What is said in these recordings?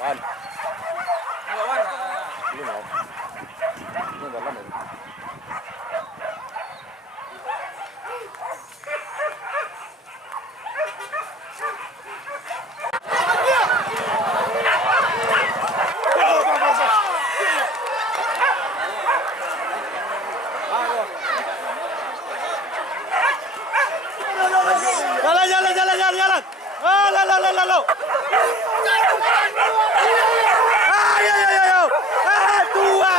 Lawan. Lawan. Ini mau. Ini dalam ini. Jalan. Lalu. Ayo. Dua.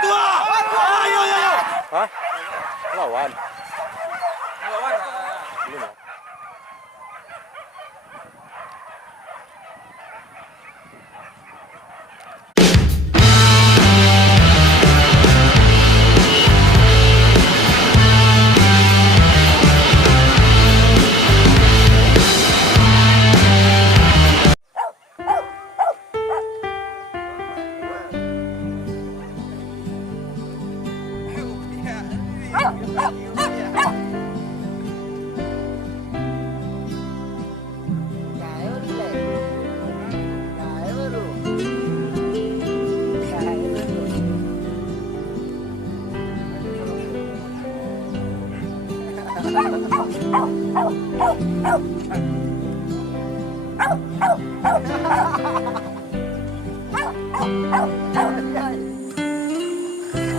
Dua. Ayo. Hah? Lawan. Ini mau.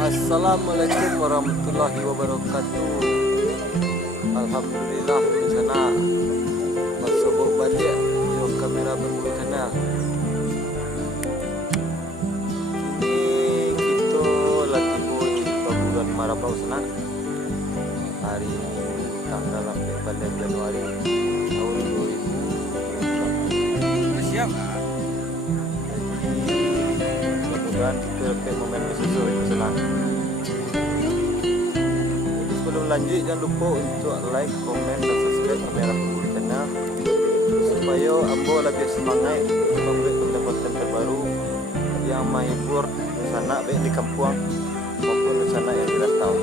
Assalamualaikum warahmatullahi wabarakatuh. Alhamdulillah di sana masuk balik yo kamera berbulu tanah. Ini kita lagi di Paburan Marabau sana. Hari ini tanggal 8 Januari tahun 2020. Siap. Mudah-mudahan kita dapat momen sesuai senang. Sebelum lanjut jangan lupa untuk like, komen dan subscribe kamera berbulu tanah supaya abo lebih semangat membuat konten-konten terbaru yang menghibur di sana baik di kampung maupun di sana yang di rantau.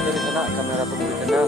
Dari sana kamera berbulu tanah.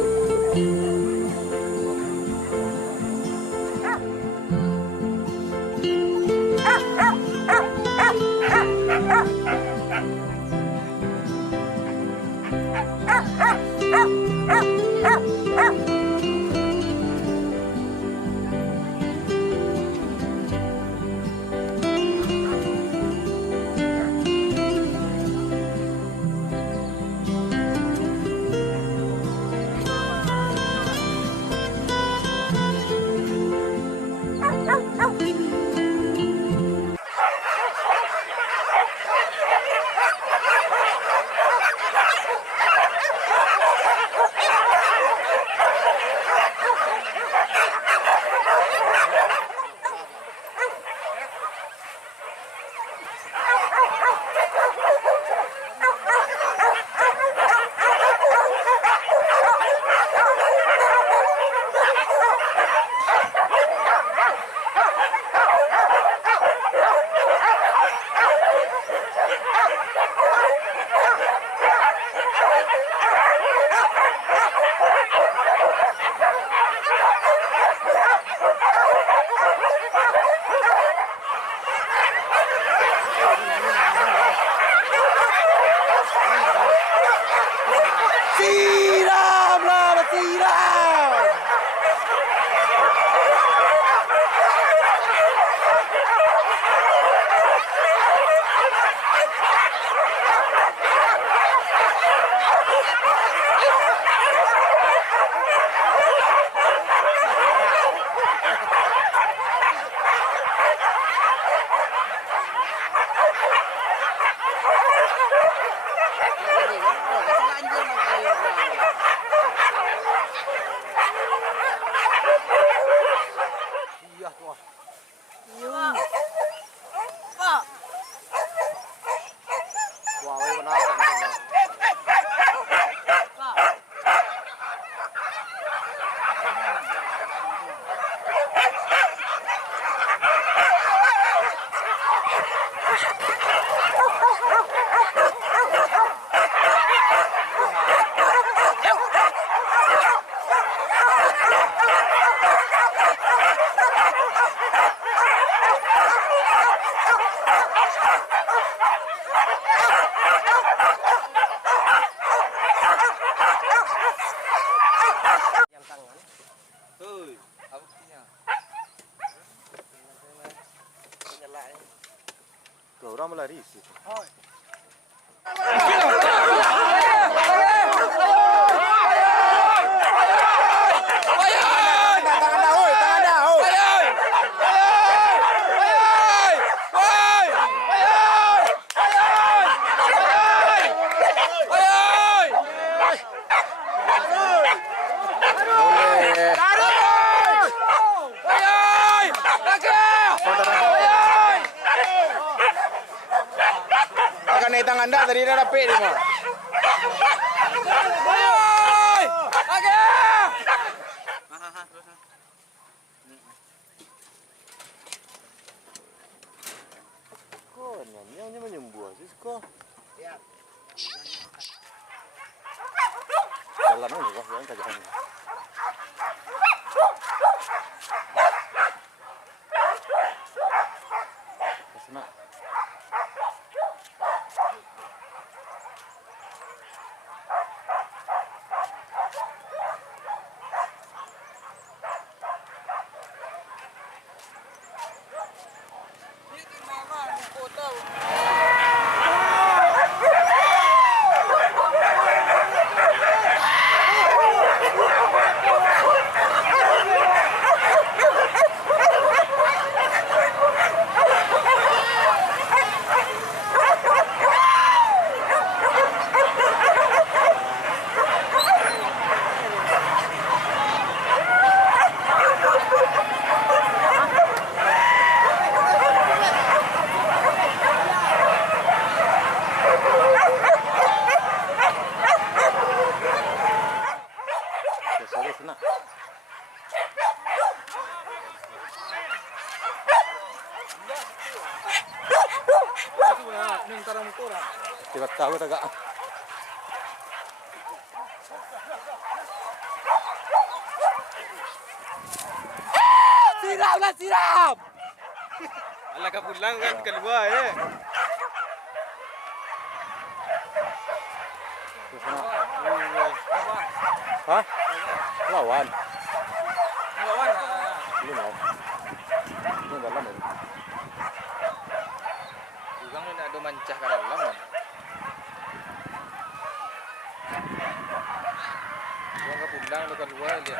Loh, orang melari sih. Naik tangan dah tadi dah dapet dia mah. Kau nyanyi menyembuh sih kau. Ya. Jalan ini kau yang kajian. Kesana. Tiba tahu tak? Siram lah, siram! Alah kau pulang kan keluar ya. Hah? Lawan. Lawan. Belum mau. Ini dalam ya. Orang ni nak ada mancah ke dalam kan. Orang kau pulang tu keluar dia.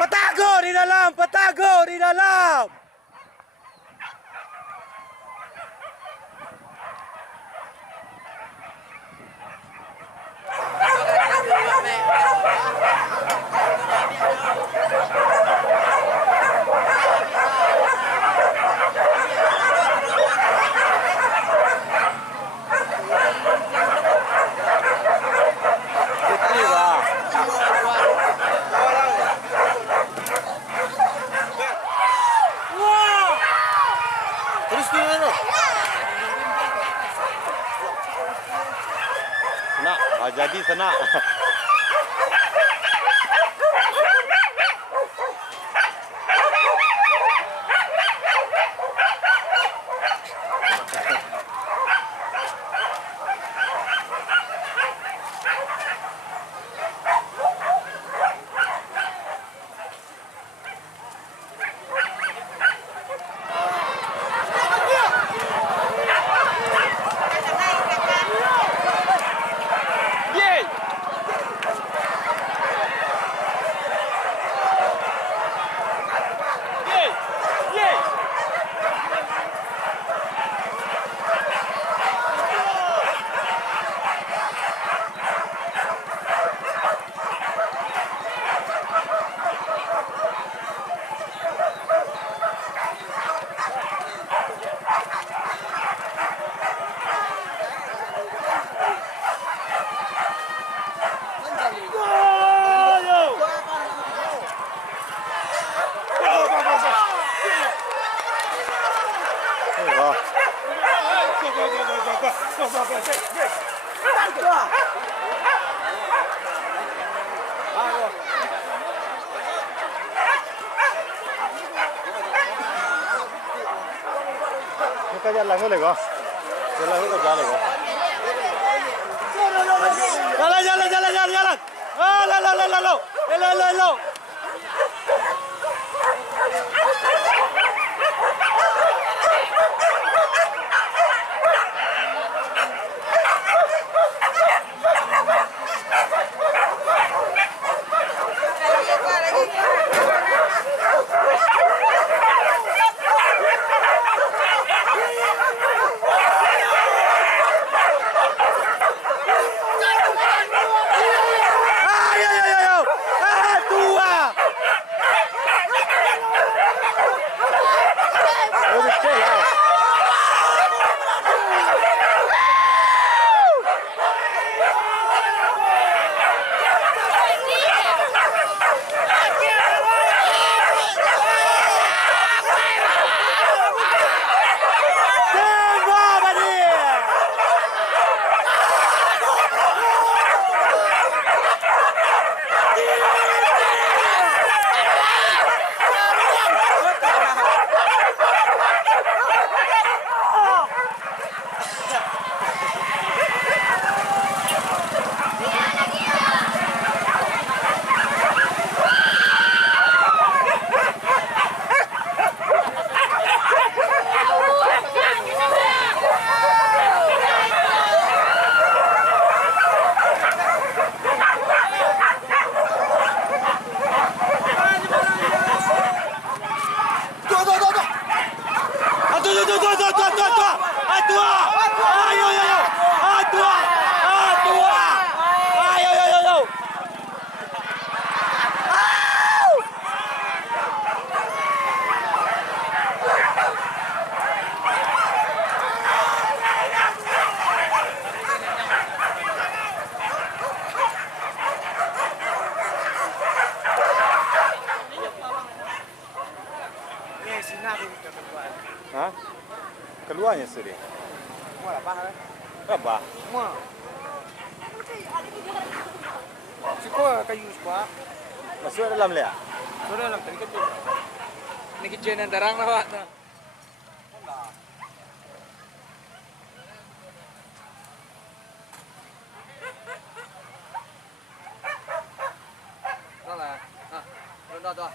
Petago di dalam, petago di dalam. Jadi senang. Cái jalan ko lego. Jalan ko jalan lego. Jalan, jalan, jalan, jalan, jalan. Ah, lalu, lalu, lalu. Lalu, lalu. Ayo, ayo, ayo. Ah, dua. Oh, betul lah. Tembak, Badi. Hah? Keluarnya sendiri. Mau apa? Apa? Mau. Suka kayu suka. Masuk dalam lihat. Sudah lang tadi kecil. Ini kecil dan darang lah pak. Đó là, đó đó.